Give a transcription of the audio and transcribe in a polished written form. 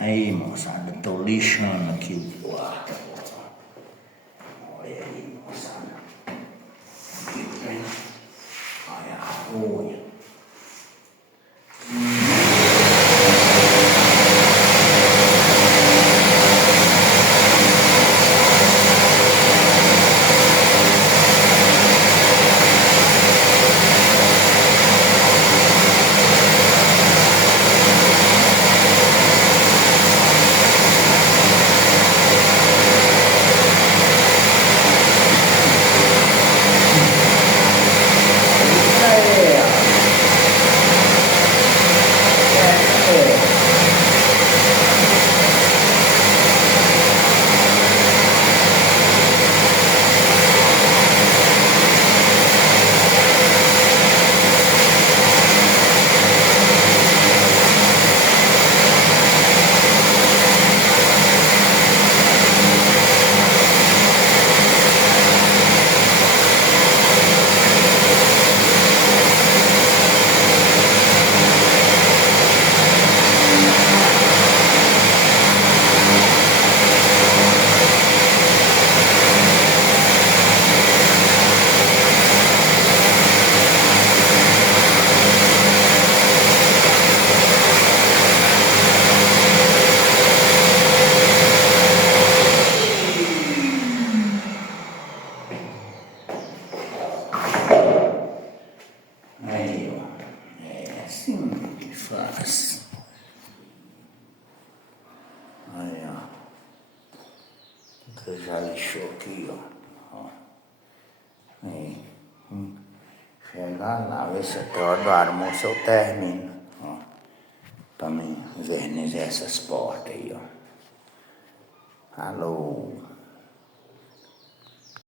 Aí, moçada, tô lixando aqui o quarto. Olha aí, moçada. Aqui tem. Olha a unha. Aí, ó. É assim que faz. Aí, ó. Você já lixou aqui, ó. Aí. Chegar lá, ver se até a hora do almoço eu termino. Ó. Pra mim vernizar essas portas aí, ó. Alô.